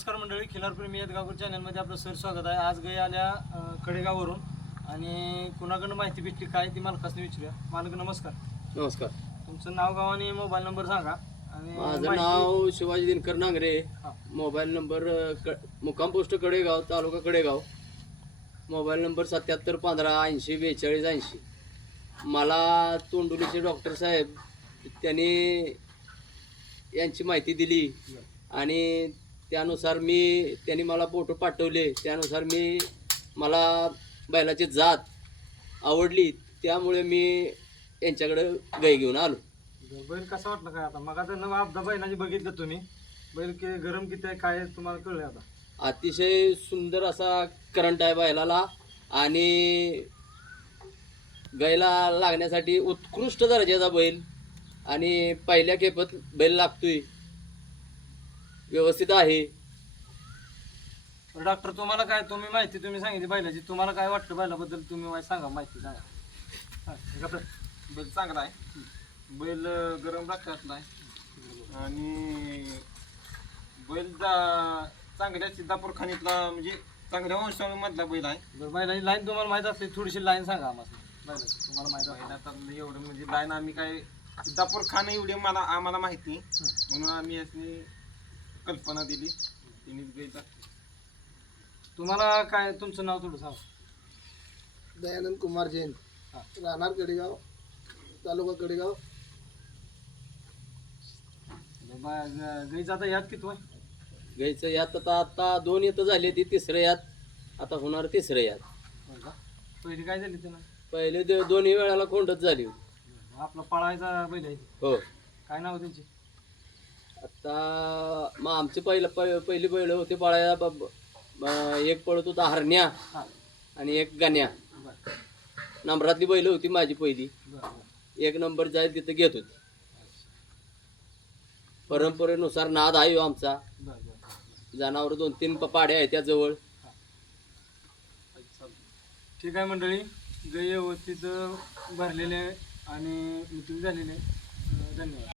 नमस्कार मंडळी, खिलारप्रेमी यदगावकर चॅनलमध्ये आपलं सर स्वागत आहे. आज गई आल्या कडेगाववरून आणि कुणाकडनं माहिती भेटली काय ती मालकासने विचारूया. मालक नमस्कार. नमस्कार. तुमचं नाव गाव आणि मोबाईल नंबर सांगा. आणि माझं नाव शिवाजी दिनकर नांगरे. हां. मोबाईल नंबर मुक्काम post Kadegaon, taluka Kadegaon. Mobile number 7715804280. मला तोंडुलीचे डॉक्टर साहेब त्यांनी यांची माहिती दिली आणि त्यानुसार त्यांनी मला फोटो पाठवले. त्यानुसार मला बैलाची जात आवडली, त्यामुळे मी यांच्याकडे गाय घेऊन आलो. बैल कसा वाटलं काय? आता मग आता नवा अपदा बैलाची बघितलं तुम्ही, बैल की गरम किती आहे काय तुम्हाला कळलं? आता अतिशय सुंदर असा करंट आहे बैलाला आणि गायला लागण्यासाठी उत्कृष्ट दर्जाचा बैल आणि पहिल्या खेपेत बैल लागतोय, व्यवस्थित आहे. डॉक्टर तुम्हाला काय माहिती सांगितली बैलाची, तुम्हाला काय वाटतं बैलाबद्दल? तुम्ही सांगा, माहिती सांगा. बैल चांगला आहे, बैल गरम रक्तातला आहे आणि बैल चांगल्या सिद्धापूर खाणीतला म्हणजे चांगल्या वंशावळीमधला बैल आहे. बरं, बैलाची लाईन तुम्हाला माहीत असली थोडीशी लाईन सांगा आम्हाला. बैलाची तुम्हाला माहीत आहे आता एवढं म्हणजे लाईन आम्ही काय सिद्धापूर खान एवढी आम्हाला माहिती, म्हणून आम्ही याची कल्पना दिली. तिने बैल तुम्हाला काय तुमचं नाव थोडं सांगा. दयानंद कुमार जैन, हां. राहणार कडेगाव, तालुका कडेगाव. गाईचं आता यात किती आहे? गायचं यात आता 2 येतं झाले, ती तिसरं यात आता होणार, तिसरं यात. पहिली काय झाली त्याला? पहिले दोन्ही वेळाला खोंडच झाली होती. आपला पळायचा बैल आहे, हो. काय नाव आहे त्यांची? आता मग आमचे पहिली बैल होते पाळायला. एक पळत होता हरण्या हां. आणि एक गण्या. बरं नंबरातली बैल होती माझी पहिली. बरं बरं. 1 नंबर जाईल तिथं घेत होती. परंपरेनुसार नाद आहे हो आमचा. बरं बरं. जनावर 2-3 पाड्या आहेत त्याजवळ. ठीक आहे मंडळी, गाई व्यवस्थित भरलेले आणि मृत्यू झालेले. धन्यवाद.